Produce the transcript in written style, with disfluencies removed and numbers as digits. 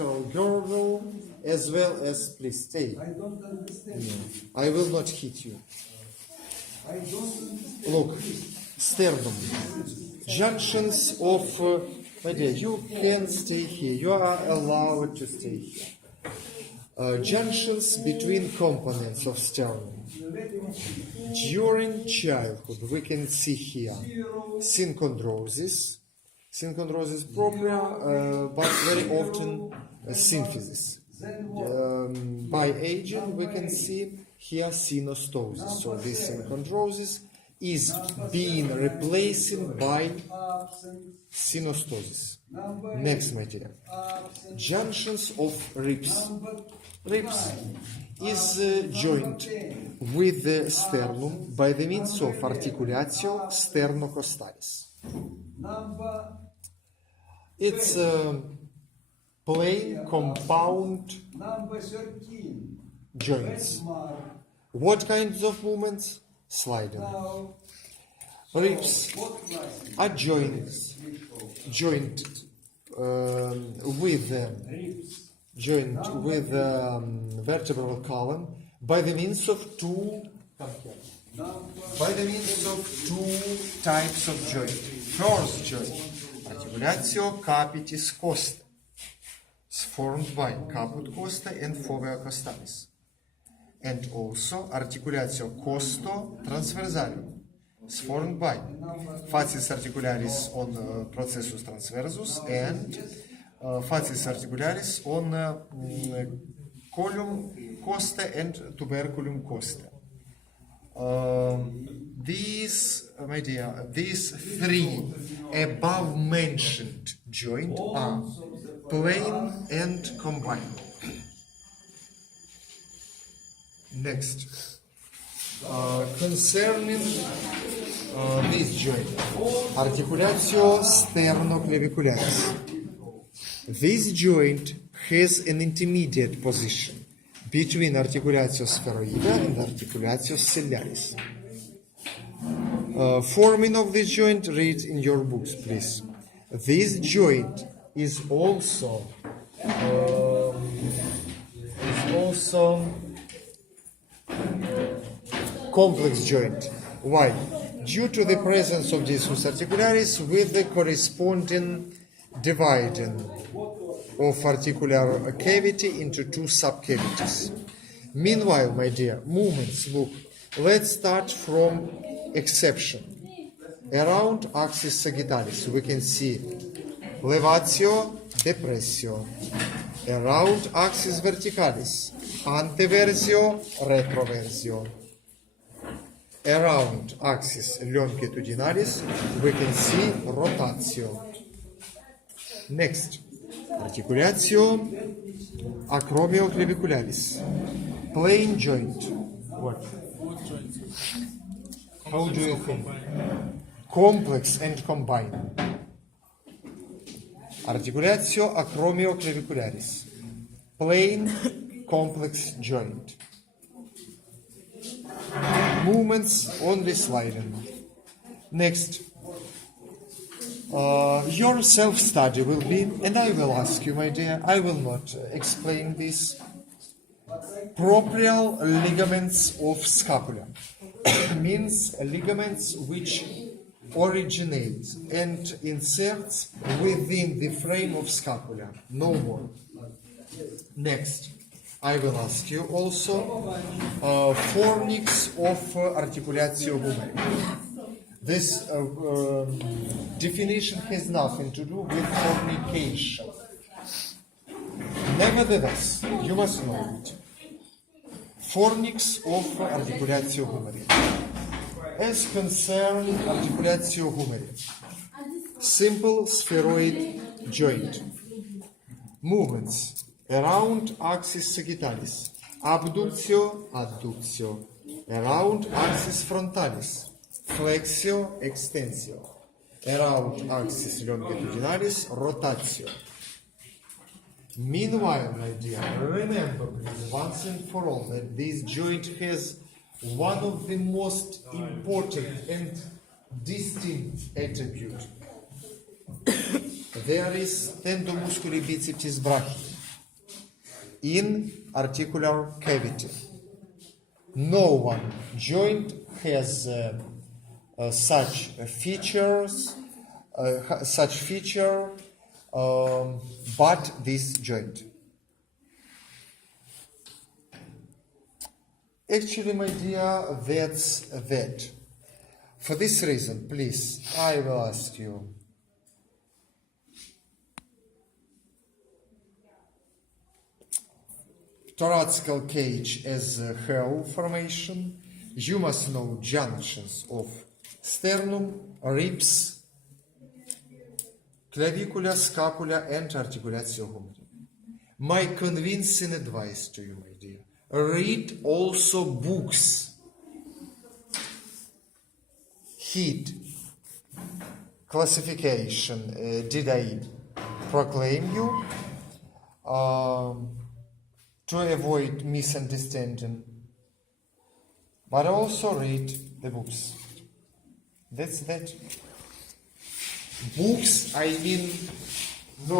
lateral girdle, as well as, please stay. I don't understand. No, I will not hit you. I don't understand. Look, sternum, junctions of, my dear, you can stay here. You are allowed to stay here. Junctions between components of sternum. During childhood, we can see here synchondrosis propria, but very often symphysis. By aging, we can see here synostosis. So this synchondrosis is being replaced by synostosis. Next, my dear, junctions of ribs. Ribs is joined with the sternum by the means of articulatio sternocostalis. It's a plain compound joints. What kinds of movements? Sliding. Ribs are joined with vertebral column by the means of two types of joint. First joint, articulatio capitis costae, formed by caput costae and fovea costalis, and also articulatio costo transversalium, formed by facies articularis on processus transversus and facies articularis on column costae and tuberculum costae. These three above mentioned joints are plain and combined. Next, concerning this joint, articulatio sternoclavicularis. This joint has an intermediate position between articulatio spheroidea and articulatio cellaris. Forming of this joint, read in your books, please. This joint is also complex joint. Why? Due to the presence of discus articularis with the corresponding dividing of articular cavity into two subcavities. Meanwhile, my dear, movements, look, let's start from exception. Around axis sagittalis, we can see levatio, depressio. Around axis verticalis, anteversio, retroversio. Around axis longitudinalis, we can see rotatio. Next, articulatio acromioclavicularis, plain joint. What? How do you think? Complex and combined. Articulatio acromioclavicularis, plain complex joint. Movements only sliding. Next, your self-study will be, and I will ask you, my dear, I will not explain this, proprial ligaments of scapula. Means ligaments which originate and inserts within the frame of scapula, no more. Next, I will ask you also fornix of articulatio humeri. This definition has nothing to do with fornication. Nevertheless, you must know it. Fornix of articulatio humeri. As concerns articulatio humeri, simple spheroid joint. Movements around axis sagittalis, abductio, adductio. Around axis frontalis, flexio, extensio. Around axis longitudinalis, rotatio. Meanwhile, my dear, remember please, once and for all that this joint has one of the most important and distinct attributes. There is tendon musculi biceptis brachii. in articular cavity. No one joint has such features, but this joint. Actually, my dear, that's that. For this reason, please, I will ask you. Thoracical cage as a hell formation. You must know junctions of sternum, ribs, clavicula, scapula, and articulatio humeri. My convincing advice to you, my dear, read also books. Heat, classification, did I proclaim you? To avoid misunderstanding, but also read the books. That's that. Books, I mean, not